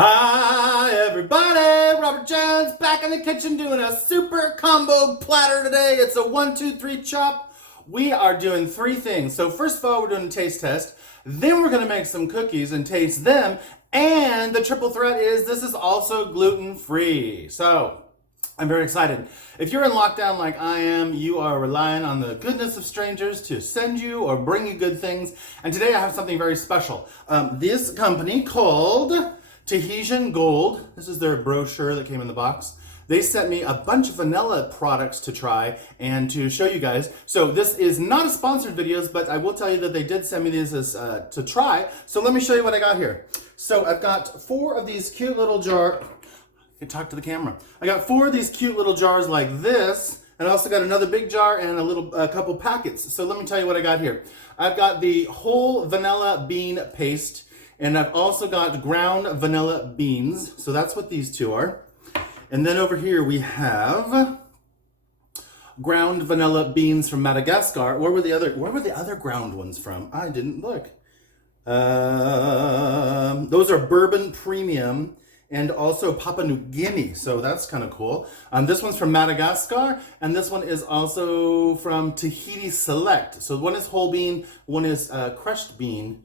Hi everybody, Robert Jones back in the kitchen doing a super combo platter today. It's a 1, 2, 3 chop. We are doing three things. So first of all, we're doing a taste test. Then we're gonna make some cookies and taste them. And the triple threat is this is also gluten-free. So I'm very excited. If you're in lockdown like I am, you are relying on the goodness of strangers to send you or bring you good things. And today I have something very special. This company called Tahitian Gold, this is their brochure that came in the box. They sent me a bunch of vanilla products to try and to show you guys. So this is not a sponsored videos, but I will tell you that they did send me these as to try. So let me show you what I got here. So I've got 4 of these cute little jars. I can talk to the camera. I got 4 of these cute little jars like this, and I also got another big jar and a couple packets. So let me tell you what I got here. I've got the whole vanilla bean paste, and I've also got ground vanilla beans. So that's what these two are. And then over here we have ground vanilla beans from Madagascar. Where were the other ground ones from? I didn't look. Those are bourbon premium and also Papua New Guinea. So that's kind of cool. This one's from Madagascar, and this one is also from Tahiti Select. So one is whole bean, one is crushed bean.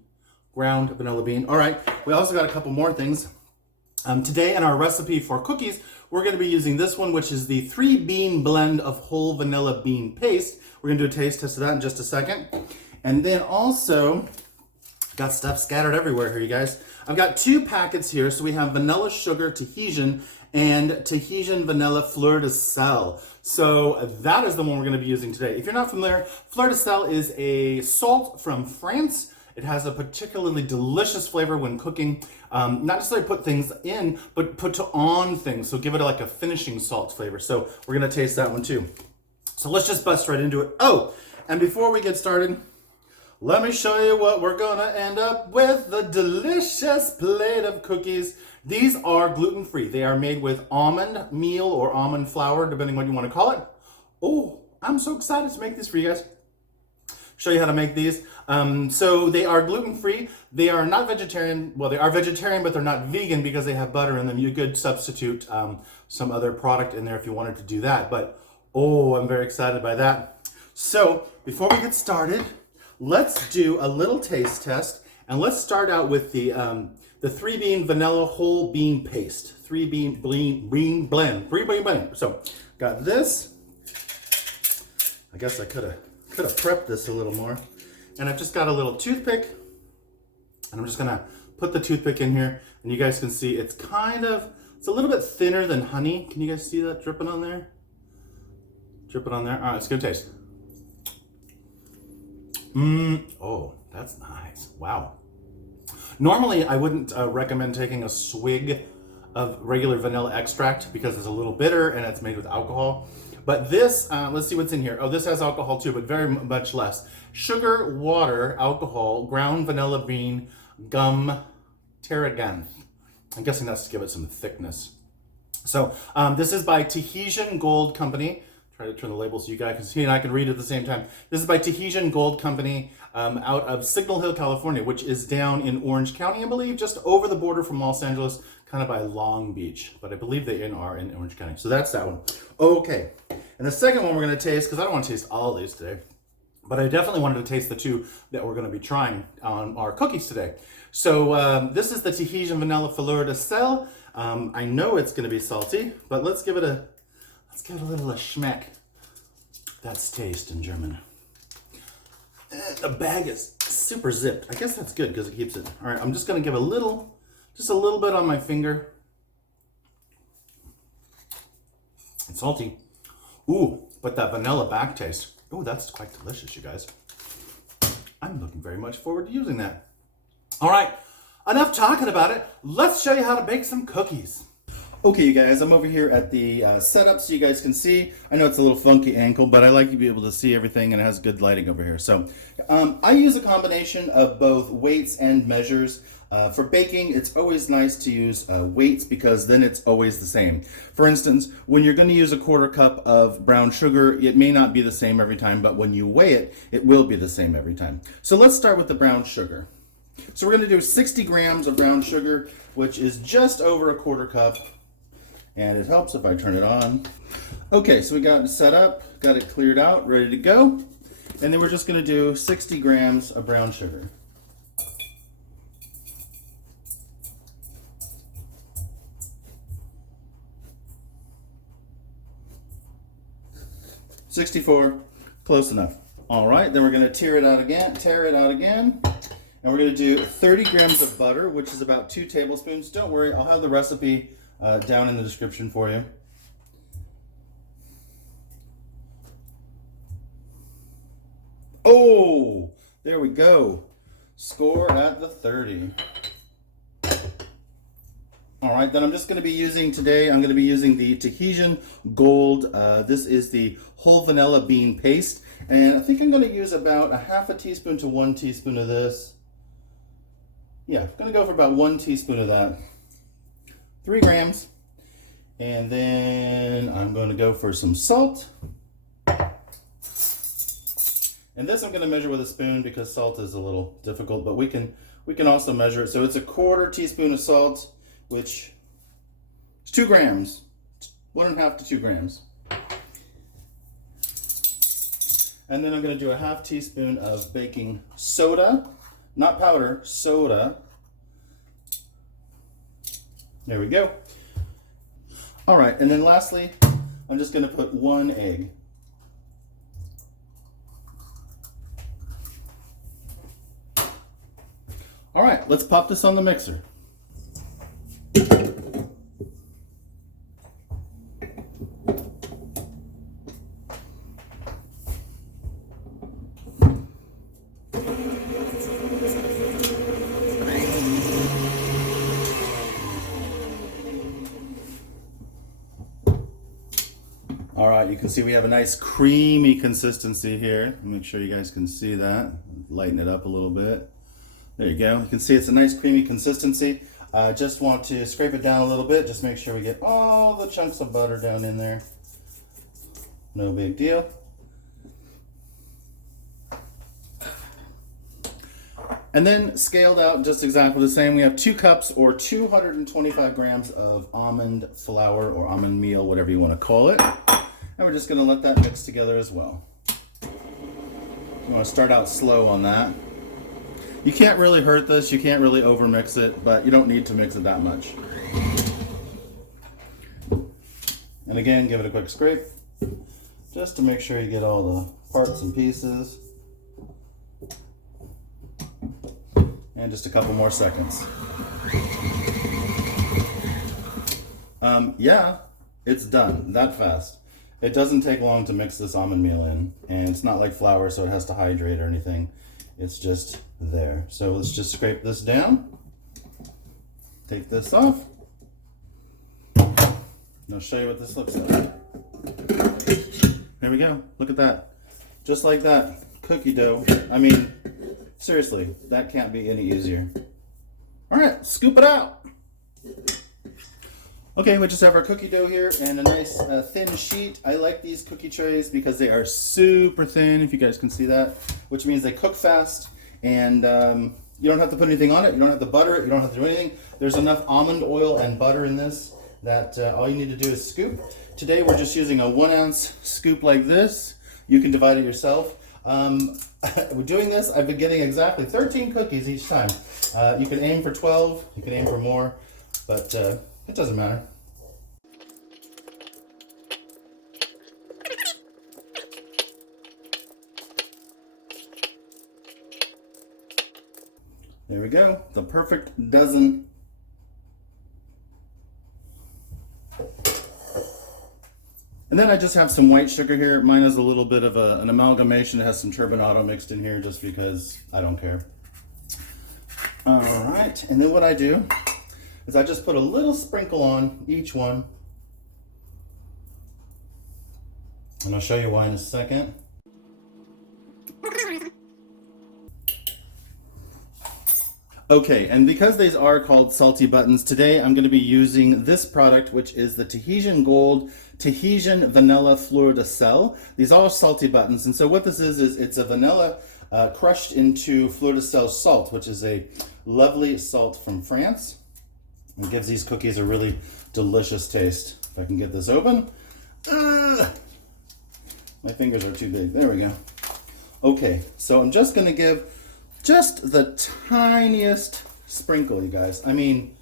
Ground vanilla bean. All right, we also got a couple more things. Today in our recipe for cookies, we're going to be using this one, which is the 3-bean blend of whole vanilla bean paste. We're going to do a taste test of that in just a second. And then also, got stuff scattered everywhere here, you guys. I've got 2 packets here. So we have vanilla sugar Tahitian and Tahitian vanilla Fleur de Sel. So that is the one we're going to be using today. If you're not familiar, Fleur de Sel is a salt from France. It has a particularly delicious flavor when cooking. Not necessarily put things in, but put on things. So give it like a finishing salt flavor. So we're gonna taste that one too. So let's just bust right into it. Oh, and before we get started, let me show you what we're gonna end up with. The delicious plate of cookies. These are gluten-free. They are made with almond meal or almond flour, depending what you wanna call it. Oh, I'm so excited to make this for you guys. Show you how to make these. So they are gluten-free. They are not vegetarian. Well, they are vegetarian, but they're not vegan because they have butter in them. You could substitute some other product in there if you wanted to do that. But, oh, I'm very excited by that. So before we get started, let's do a little taste test. And let's start out with the 3-bean vanilla whole bean paste. 3-bean blend. 3-bean blend. So got this. I guess I could have prepped this a little more. And I've just got a little toothpick, and I'm just gonna put the toothpick in here, and you guys can see it's a little bit thinner than honey. Can you guys see that dripping on there? Dripping on there. All right, let's get a taste. Oh, that's nice. Wow. Normally, I wouldn't recommend taking a swig of regular vanilla extract because it's a little bitter and it's made with alcohol. But this, let's see what's in here. Oh, this has alcohol too, but very much less. Sugar, water, alcohol, ground vanilla bean, gum, tarragon. I'm guessing that's to give it some thickness. So this is by Tahitian Gold Company. Try to turn the label so you guys can see and I can read at the same time. This is by Tahitian Gold Company out of Signal Hill, California, which is down in Orange County, I believe, just over the border from Los Angeles, kind of by Long Beach. But I believe they are in Orange County. So that's that one. Okay. And the second one we're going to taste, because I don't want to taste all of these today, but I definitely wanted to taste the 2 that we're going to be trying on our cookies today. So this is the Tahitian vanilla Fleur de Sel. I know it's going to be salty, but let's give it a little schmeck. That's taste in German. The bag is super zipped. I guess that's good because it keeps it. All right, I'm just going to give just a little bit on my finger. It's salty. Ooh, but that vanilla back taste. Ooh, that's quite delicious, you guys. I'm looking very much forward to using that. All right, enough talking about it. Let's show you how to bake some cookies. Okay, you guys, I'm over here at the setup so you guys can see. I know it's a little funky angle, but I like to be able to see everything, and it has good lighting over here. So I use a combination of both weights and measures. For baking, it's always nice to use weights because then it's always the same. For instance, when you're going to use a 1/4 cup of brown sugar, it may not be the same every time, but when you weigh it, it will be the same every time. So let's start with the brown sugar. So we're going to do 60 grams of brown sugar, which is just over a quarter cup. And it helps if I turn it on. Okay, so we got it set up, got it cleared out, ready to go. And then we're just going to do 60 grams of brown sugar. $64, close enough. All right, then we're going to tear it out again, and we're going to do 30 grams of butter, which is about 2 tablespoons. Don't worry, I'll have the recipe down in the description for you. Oh, there we go. Score at the 30. All right, then I'm just going to be using today, I'm going to be using the Tahitian Gold. This is the whole vanilla bean paste. And I think I'm going to use about a half a teaspoon to 1 teaspoon of this. Yeah, I'm going to go for about 1 teaspoon of that. 3 grams. And then I'm going to go for some salt. And this I'm going to measure with a spoon because salt is a little difficult, but we can also measure it. So it's a quarter teaspoon of salt, which is 2 grams, 1.5 to 2 grams. And then I'm going to do a half teaspoon of baking soda, not powder, soda. There we go. All right, and then lastly, I'm just going to put 1 egg. All right, let's pop this on the mixer. All right, you can see we have a nice creamy consistency here. Make sure you guys can see that. Lighten it up a little bit. There you go. You can see it's a nice creamy consistency. Just want to scrape it down a little bit. Just make sure we get all the chunks of butter down in there. No big deal. And then scaled out just exactly the same. We have 2 cups or 225 grams of almond flour or almond meal, whatever you want to call it. And we're just going to let that mix together as well. You want to start out slow on that. You can't really hurt this, you can't really over mix it, but you don't need to mix it that much. And again, give it a quick scrape, just to make sure you get all the parts and pieces. And just a couple more seconds. Yeah, it's done that fast. It doesn't take long to mix this almond meal in, and it's not like flour, so it has to hydrate or anything. It's just there. So let's just scrape this down. Take this off. And I'll show you what this looks like. There we go. Look at that. Just like that. Cookie dough. I mean, seriously, that can't be any easier. All right, scoop it out. Okay, we just have our cookie dough here and a nice thin sheet. I like these cookie trays because they are super thin, if you guys can see that, which means they cook fast, and you don't have to put anything on it. You don't have to butter it. You don't have to do anything. There's enough almond oil and butter in this that all you need to do is scoop. Today we're just using a 1 ounce scoop like this. You can divide it yourself. We're doing this, I've been getting exactly 13 cookies each time. You can aim for 12, you can aim for more, but it doesn't matter. There we go, the perfect dozen. And then I just have some white sugar here. Mine is a little bit of an amalgamation. It has some turbinado mixed in here just because I don't care. All right, and then what I do is I just put a little sprinkle on each one. And I'll show you why in a second. Okay, and because these are called salty buttons, today I'm going to be using this product, which is the Tahitian Gold Tahitian Vanilla Fleur de Sel. These are salty buttons, and so what this is it's a vanilla crushed into Fleur salt, which is a lovely salt from France. It gives these cookies a really delicious taste. If I can get this open. Ugh. My fingers are too big. There we go. Okay, so I'm just going to give just the tiniest sprinkle, you guys. I mean,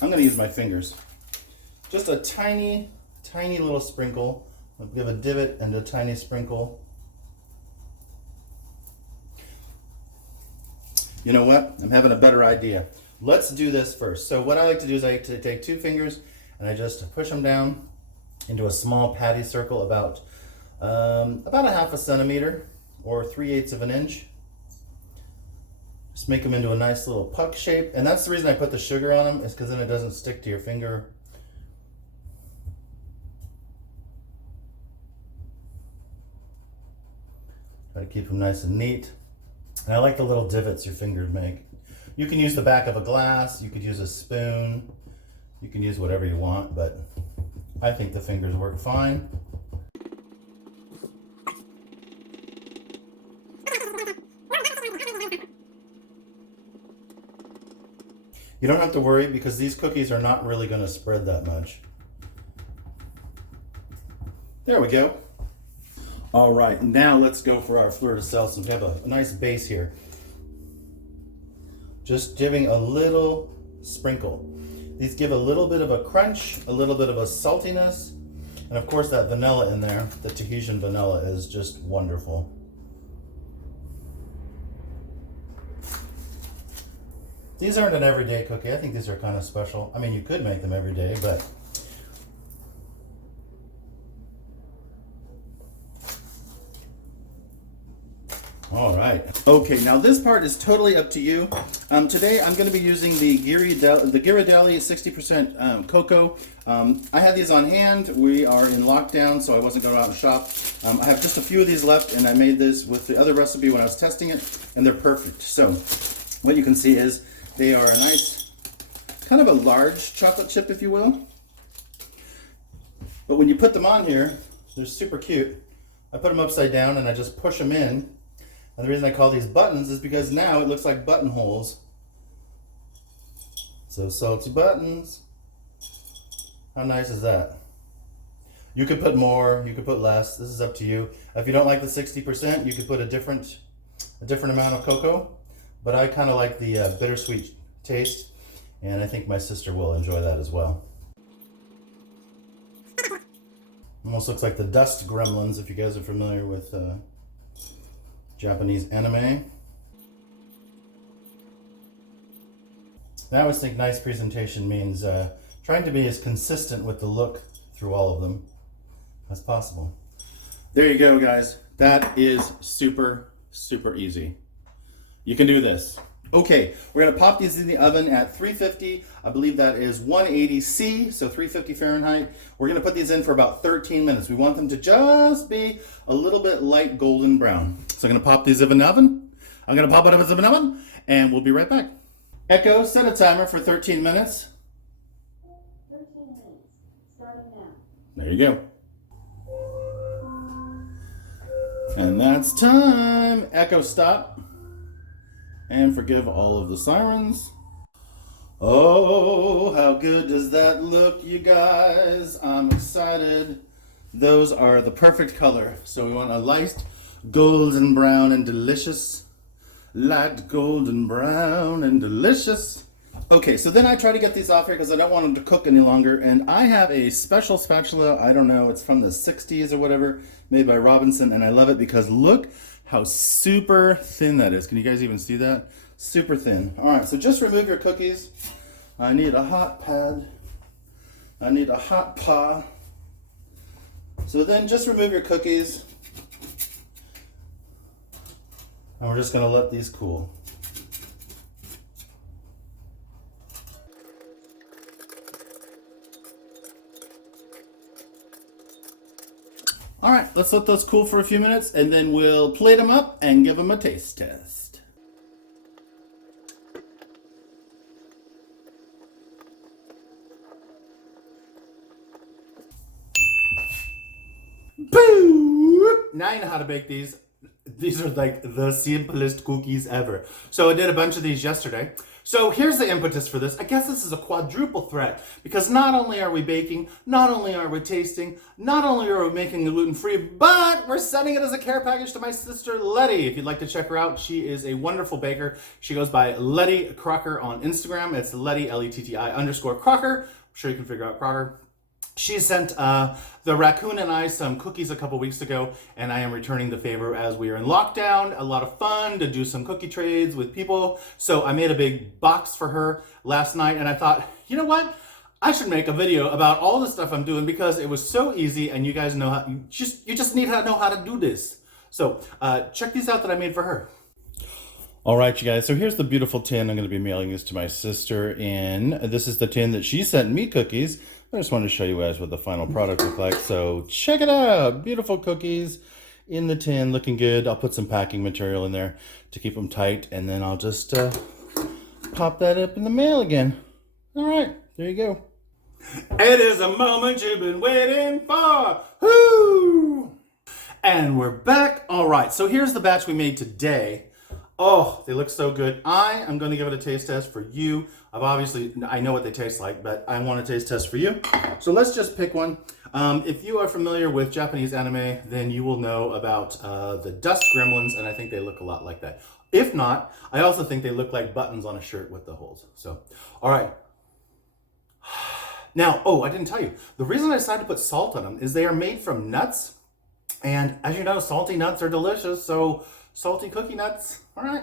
I'm going to use my fingers. Just a tiny, tiny little sprinkle. I'll give a divot and a tiny sprinkle. You know what? I'm having a better idea. Let's do this first. So what I like to do is I like to take 2 fingers and I just push them down into a small patty circle about a 1/2 centimeter or 3/8 of an inch. Just make them into a nice little puck shape. And that's the reason I put the sugar on them, is because then it doesn't stick to your finger. Try to keep them nice and neat. And I like the little divots your fingers make. You can use the back of a glass, you could use a spoon, you can use whatever you want, but I think the fingers work fine. You don't have to worry because these cookies are not really going to spread that much. There we go. All right, now let's go for our fleur de sel. So we have a nice base here. Just giving a little sprinkle. These give a little bit of a crunch, a little bit of a saltiness, and of course that vanilla in there, the Tahitian vanilla, is just wonderful. These aren't an everyday cookie. I think these are kind of special. I mean, you could make them every day, but all right. Okay, now this part is totally up to you. Today I'm going to be using the Ghirardelli 60% cocoa. I had these on hand. We are in lockdown, so I wasn't going out and shop. I have just a few of these left, and I made this with the other recipe when I was testing it, and they're perfect. So what you can see is they are a nice, kind of a large chocolate chip, if you will. But when you put them on here, they're super cute. I put them upside down and I just push them in. And the reason I call these buttons is because now it looks like buttonholes. So salty buttons. How nice is that? You could put more, you could put less. This is up to you. If you don't like the 60%, you could put a different amount of cocoa. But I kind of like the bittersweet taste, and I think my sister will enjoy that as well. Almost looks like the dust gremlins, if you guys are familiar with Japanese anime. I always think nice presentation means trying to be as consistent with the look through all of them as possible. There you go, guys. That is super, super easy. You can do this. Okay, we're going to pop these in the oven at 350. I believe that is 180 C, so 350 Fahrenheit. We're going to put these in for about 13 minutes. We want them to just be a little bit light golden brown. So I'm going to pop these in the oven. I'm going to pop it up in the oven, and we'll be right back. Echo, set a timer for 13 minutes. 13 minutes, starting now. There you go. And that's time. Echo, stop. And forgive all of the sirens. Oh, how good does that look, you guys? I'm excited. Those are the perfect color. So we want a light golden brown and delicious. Light golden brown and delicious. Okay, so then I try to get these off here because I don't want them to cook any longer. And I have a special spatula. I don't know, it's from the 60s or whatever, made by Robinson. And I love it because look how super thin that is. Can you guys even see that? Super thin. All right, so just remove your cookies. I need a hot pad. I need a hot paw. So then just remove your cookies. And we're just gonna let these cool. All right, let's let those cool for a few minutes and then we'll plate them up and give them a taste test. Boo! Now you know how to bake these. These are like the simplest cookies ever. So I did a bunch of these yesterday. So here's the impetus for this. I guess this is a quadruple threat because not only are we baking, not only are we tasting, not only are we making it gluten-free, but we're sending it as a care package to my sister Letty. If you'd like to check her out, she is a wonderful baker. She goes by Letty Crocker on Instagram. It's Letty, Letty_Crocker. I'm sure you can figure out Crocker. She sent the raccoon and I some cookies a couple weeks ago, and I am returning the favor as we are in lockdown. A lot of fun to do some cookie trades with people. So I made a big box for her last night, and I thought, you know what? I should make a video about all the stuff I'm doing because it was so easy, and you guys know how. You just need to know how to do this. So check these out that I made for her. All right, you guys, so here's the beautiful tin. I'm going to be mailing this to my sister in. This is the tin that she sent me cookies. I just wanted to show you guys what the final product looked like. So check it out. Beautiful cookies in the tin, looking good. I'll put some packing material in there to keep them tight, and then I'll just pop that up in the mail again. All right, there you go. It is a moment you've been waiting for. Woo! And we're back. All right, so here's the batch we made today. Oh, they look so good. I am going to give it a taste test for you. I know what they taste like, but I want a taste test for you. So let's just pick one. If you are familiar with Japanese anime, then you will know about the dust gremlins, and I think they look a lot like that. If not, I also think they look like buttons on a shirt with the holes. So, all right. Now, I didn't tell you. The reason I decided to put salt on them is they are made from nuts. And as you know, salty nuts are delicious. So salty cookie nuts. All right.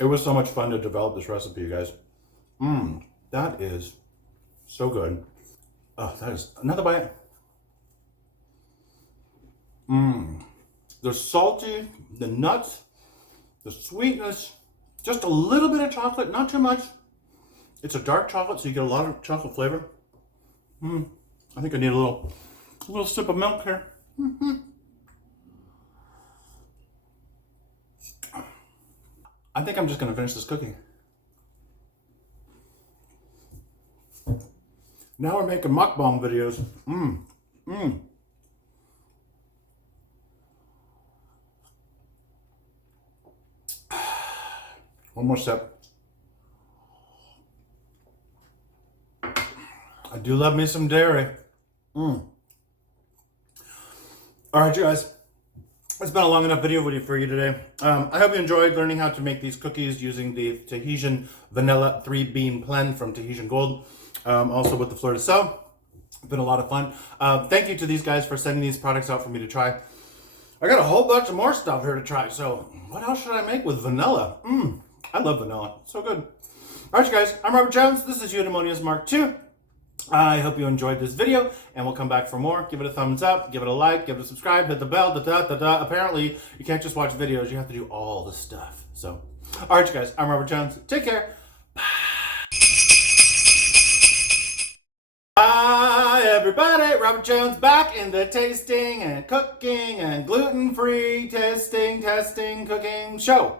It was so much fun to develop this recipe, you guys. That is so good. Oh, that is another bite. The salty, the nuts, the sweetness, just a little bit of chocolate, not too much. It's a dark chocolate, so you get a lot of chocolate flavor. I think I need a little sip of milk here. I think I'm just going to finish this cookie. Now we're making mukbang videos. One more sip. I do love me some dairy. All right, you guys. It's been a long enough video for you today. I hope you enjoyed learning how to make these cookies using the Tahitian Vanilla 3-Bean blend from Tahitian Gold. Also with the Fleur. It's been a lot of fun. Thank you to these guys for sending these products out for me to try. I got a whole bunch of more stuff here to try. So what else should I make with vanilla? I love vanilla. It's so good. All right, you guys. I'm Robert Jones. This is Eudaemonius Mark II. I hope you enjoyed this video, and we'll come back for more. Give it a thumbs up, give it a like, give it a subscribe, hit the bell, Apparently, you can't just watch videos. You have to do all the stuff. So, all right, you guys. I'm Robert Jones. Take care. Bye. Hi, everybody. Robert Jones back in the tasting and cooking and gluten-free testing, cooking show.